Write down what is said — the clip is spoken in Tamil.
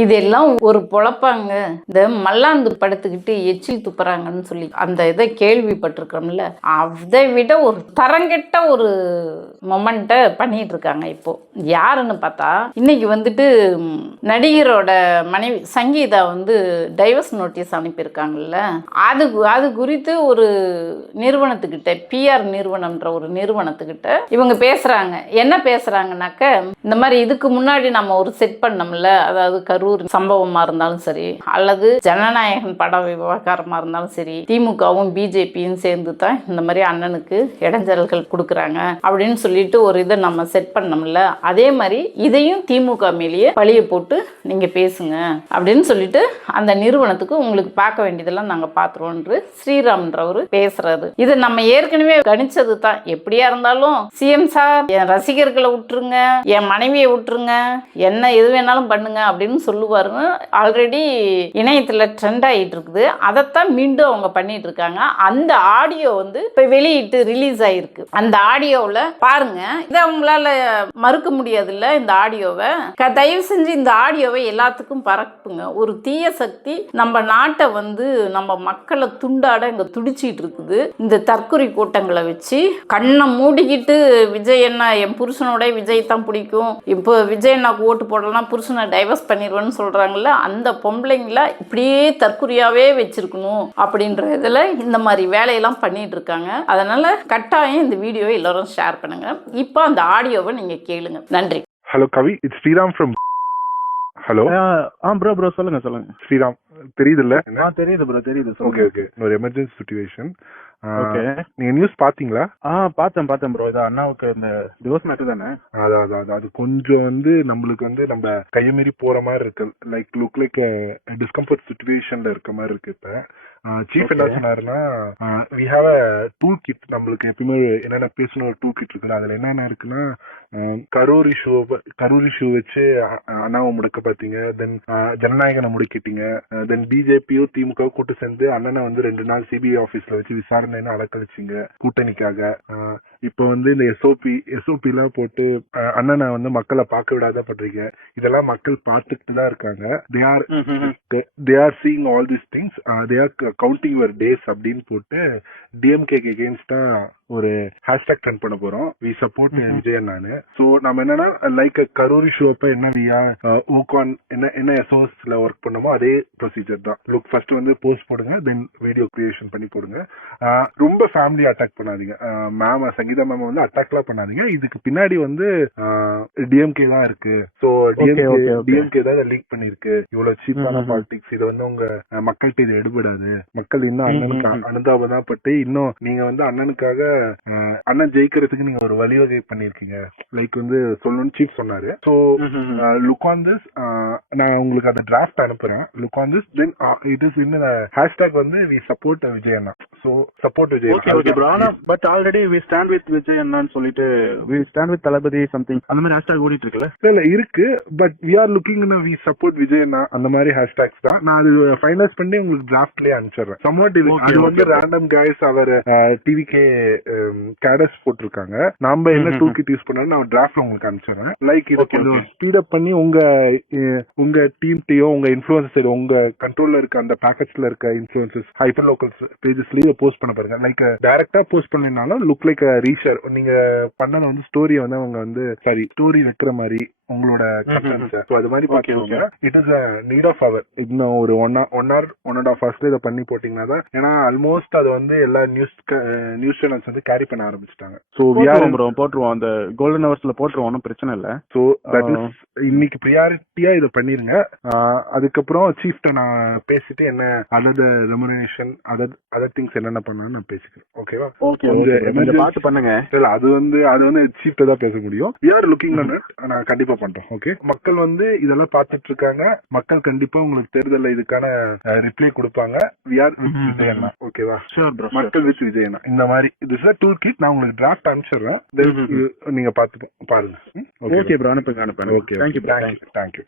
இதெல்லாம் ஒரு பொழப்பாங்க. இந்த மல்லாந்து படுத்துக்கிட்டு எச்சில் துப்புறாங்கன்னு சொல்லி அந்த இதை கேள்விப்பட்டிருக்கிறோம்ல, அதை விட ஒரு தரங்கெட்ட ஒரு மொமெண்ட்டை பண்ணிட்டு இருக்காங்க. இப்போ யாருன்னு பார்த்தா, இன்னைக்கு வந்துட்டு நடிகரோட மனைவி சங்கீதா வந்து டைவர்ஸ் நோட்டீஸ் அனுப்பியிருக்காங்கல்ல, அது குறித்து ஒரு நிறுவனத்துக்கிட்ட, பிஆர் நிறுவனம்ன்ற ஒரு நிறுவனத்துக்கிட்ட இவங்க பேசுறாங்க. என்ன பேசுறாங்கன்னாக்க, இந்த மாதிரி இதுக்கு முன்னாடி நம்ம ஒரு செட் பண்ணோம்ல, அதாவது கரூர் சம்பவமா இருந்தாலும் சரி, அல்லது ஜனநாயகன் பட விவகாரமா இருந்தாலும் சரி, திமுகவும் பிஜேபியும் சேர்ந்து தான் இந்த மாதிரி அண்ணனுக்கு இடைஞ்சல்கள் கொடுக்குறாங்க அப்படின்னு சொல்லிட்டு ஒரு இதை நம்ம செட் பண்ணோம்ல, அதே மாதிரி இதையும் திமுக மேலேயே பழிய போட்டு நீங்க பேசுங்க அப்படின்னு சொல்லிட்டு அந்த நிறுவனத்துக்கு உங்களுக்கு பார்க்க வேண்டியதெல்லாம் நாங்க பார்த்துருவோம் ஸ்ரீராம்ன்றவர் பேசுறாரு. இதை நம்ம ஏற்கனவே கணிச்சது தான். எப்படியா இருந்தாலும் சிஎம் சார் என் ரசிகர்களை விட்டுருங்க, என் மனைவியை விட்டுருங்க, என்ன எது வேணாலும் பண்ணுங்க அப்படின்னு சொல்லுவாருன்னு ஆல்ரெடி இணையத்தில் ட்ரெண்ட் ஆகிட்டு இருக்குது. அதைத்தான் மீண்டும் அவங்க பண்ணிட்டு இருக்காங்க. அந்த ஆடியோ வந்து இப்போ வெளியிட்டு ரிலீஸ் ஆயிருக்கு. அந்த ஆடியோவில் பாருங்க, இதை அவங்களால மறுக்க முடியாதுல்ல. இந்த ஆடியோவை தயவு செஞ்சு இந்த ஆடியோவை எல்லாத்துக்கும் பரப்புங்க. ஒரு தீய சக்தி நம்ம நாட்டை வந்து நம்ம மக்களை துண்டாட இங்க துடிச்சிட்டு இருக்குது. இந்த தற்கொலை கூட்டங்களை வச்சு கண்ணை மூடிக்கிட்டு விஜய் என்ன என் புருஷனோட விஜய் தான் பிடிக்கும், இப்போ விஜய் அண்ணாக்கு ஓட்டு போடலாம் புருஷனை டைவர்ஸ் பண்ணிடுவேன்னு சொல்றாங்கல்ல, அந்த பொம்பளைங்கள இப்படியே தற்கொலையாவே வச்சிருக்கணும் அப்படின்ற இதில் இந்த மாதிரி வேலையெல்லாம் பண்ணிட்டு இருக்காங்க. அதனால கட்டாயம் இந்த வீடியோவை எல்லாரும் ஷேர் பண்ணுங்க. இப்போ அந்த ஆடியோவை நீங்க கேளுங்க. நன்றி. Hello Kavi, it's Sriram from. Hello bro சொல்லுங்க. ஸ்ரீராம் தெரியுதுல்ல? தெரியுது ப்ரோ, தெரியுது. ஓகே ஒரு எமர்ஜென்சி சிச்சுவேஷன். நீங்க நியூஸ் பாத்தீங்களா? பார்த்தேன் ப்ரோ. இது அண்ணாவுக்கு இந்த டிவோர்ஸ் மேட்டர் தானே? அது கொஞ்சம் வந்து நம்மளுக்கு வந்து நம்ம கையமீறி போற மாதிரி இருக்கு. லுக் லைக் டிஸ்கம்ஃபர்ட் சிச்சுவேஷன்ல இருக்க மாதிரி இருக்கு. இப்ப சீஃப் என்ன சொன்னாருன்னா, we have a tool kit. நம்மளுக்கு எப்பயுமே என்னென்ன பேசணும் ஒரு டூல் கிட் இருக்குது. அதுல என்னென்ன இருக்குன்னா, கரூர் இஷ்யூ வச்சு அண்ணாவை முடக்க பாத்தீங்க, தென் ஜனநாயகனை முடக்கிட்டீங்க, தென் பிஜேபியோ திமுக கூட்டு சேர்ந்து அண்ணனை வந்து 2 நாள் சிபிஐ ஆபீஸ்ல வச்சு விசாரணைன்னு அலக்கழிச்சிங்க கூட்டணிக்காக. இப்ப வந்து இந்த எஸ்ஓபி எல்லாம் போட்டு அண்ணனை வந்து மக்களை பார்க்க விடாத பண்றீங்க. இதெல்லாம் மக்கள் பார்த்துட்டு தான் இருக்காங்க. they are seeing all these things, they are counting your days அப்படின்னு போட்டு டிஎம்கே அகேன்ஸ்டா ஒரு ஹேஷ்டாக் ட்ரெண்ட் பண்ண போறோம். வி சப்போர்ட் விஜய் அண்ணான்னு. சோ நம்ம என்னன்னா, லைக் கரூர் இஷ்யூ அப்ப என்ன என்ன எஸ்ஓஎஸ்ல ஒர்க் பண்ணமோ அதே ப்ரொசீஜர் தான். லுக் ஃபர்ஸ்ட் வந்து போஸ்ட் போடுங்க, தென் வீடியோ கிரியேஷன் பண்ணி போடுங்க. ரொம்ப ஃபேமிலி அட்டாக் பண்ணாதீங்க. சங்கீதா மேம் வந்து அட்டாக்லாம் பண்ணாதீங்க. இதுக்கு பின்னாடி வந்து டிஎம்கே தான் இருக்கு. சோ டிஎம்கே தான் லீக் பண்ணிருக்கு. இவ்வளவு சீப்பான பாலிடிக்ஸ். இது வந்து உங்க மக்கள்கிட்ட இது எடுபடாது. மக்கள் இன்னும் அண்ணனுக்கு அனுதாபம் பட்டு இன்னும் நீங்க வந்து அண்ணனுக்காக அண்ணன் ஜெயிக்கிறதுக்கு நீங்க ஒரு வழிவகை பண்ணிருக்கீங்க. லைக் வந்து சொல்லணும்னு சீஃப் சொன்னாரு. So look on this. நான் உங்களுக்கு அந்த டிராஃப்ட் அனுப்புறேன். Look on this, then it is in hashtag வந்து வி சப்போர்ட் விஜய் அண்ணா. So support Vijay. Okay bro. But already we stand with Vijay அண்ணான்னு சொல்லிட்டு we stand with Thalapathy something அந்த மாதிரி ஹேஷ்டாக் ஓடிட்டு இருக்குல்ல? இல்ல இருக்கு. But we are looking in we support Vijay அண்ணா அந்த மாதிரி ஹேஷ்டாக்ஸ் தான். நான் அது ஃபைனலைஸ் பண்ணி உங்களுக்கு டிராஃப்ட்லயே அனுப்பிச்சிடுறேன். சம்வாட் அது வந்து ரேண்டம் கைஸ் அவர் டிவிகே கேடர்ஸ் போட்டிருக்காங்க. நாம என்ன டூல் கிட் யூஸ் பண்ணாலும் நான் டிராஃப்ட்ல உங்களுக்கு அனுப்பிச்சிடுறேன். லைக் இது கொஞ்சம் ஸ்பீட் அப் பண்ணி உங்க டீம்டையோ உங்க இன்ஃப்ளூயன்சர் உங்க கண்ட்ரோல்ல இருக்க அந்த பேக்கேஜ்ல இருக்க இன்ஃப்ளூயன்சஸ் ஹைப்பர் லோக்கல் பேஜஸ்லயே போஸ்ட் பண்ண பாருங்க. லைக் டைரக்டா போஸ்ட் பண்ணனாலும் லுக் லைக் ரீஷேர். நீங்க பண்ணது வந்து ஸ்டோரியை வந்து அவங்க வந்து ஸ்டோரி வைக்கிற மாதிரி உங்களோட அது மாதிரி பாத்தீங்க. It is need of hour. இன்னும் ஒரு 1.5 hours இதை பண்ணி போட்டீங்கன்னா தான். ஏன்னா ஆல்மோஸ்ட் அது வந்து எல்லா நியூஸ் சேனல்ஸ் வந்து கேரி பண்ண ஆரம்பிச்சிட்டாங்க. சோ போட்டுருவோம், அந்த கோல்டன் ஹவர்ஸ்ல போட்டுருவோம், ஒன்னும் பிரச்சனை இல்ல. சோ தட் இஸ் இன்னைக்கு பிரியாரிட்டியா இதை பண்ணிருங்க. அதுக்கப்புறம் சீஃப்ட நான் பேசிட்டு என்ன அதர் ரெமுனரேஷன் அதர் திங்ஸ் என்னென்ன பண்ணான்னு நான் பேசிக்கிறேன். ஓகேவா? பார்த்து பண்ணுங்க. இல்ல அது வந்து சீஃப்ட தான் பேச முடியும். We are looking on it. நான் கண்டிப்பா பண்றோம். ஓகே, மக்கள் வந்து இதெல்லாம் பார்த்துட்டு இருக்காங்க. மக்கள் கண்டிப்பா உங்களுக்கு தேர்தல்ல இதுக்கான ரிப்ளை கொடுப்பாங்க. வி ஆர் வித் விஜய் அண்ணா. ஓகேவா? மக்கள் வித் விஜய் அண்ணா. இந்த மாதிரி திஸ் இஸ் டூல் கிட். நான் உங்களுக்கு டிராஃப்ட் அனுப்பிச்சிடுறேன். நீங்க பாருங்க. ஓகே ப்ரோ, அனுப்புங்க. Okay, thank you.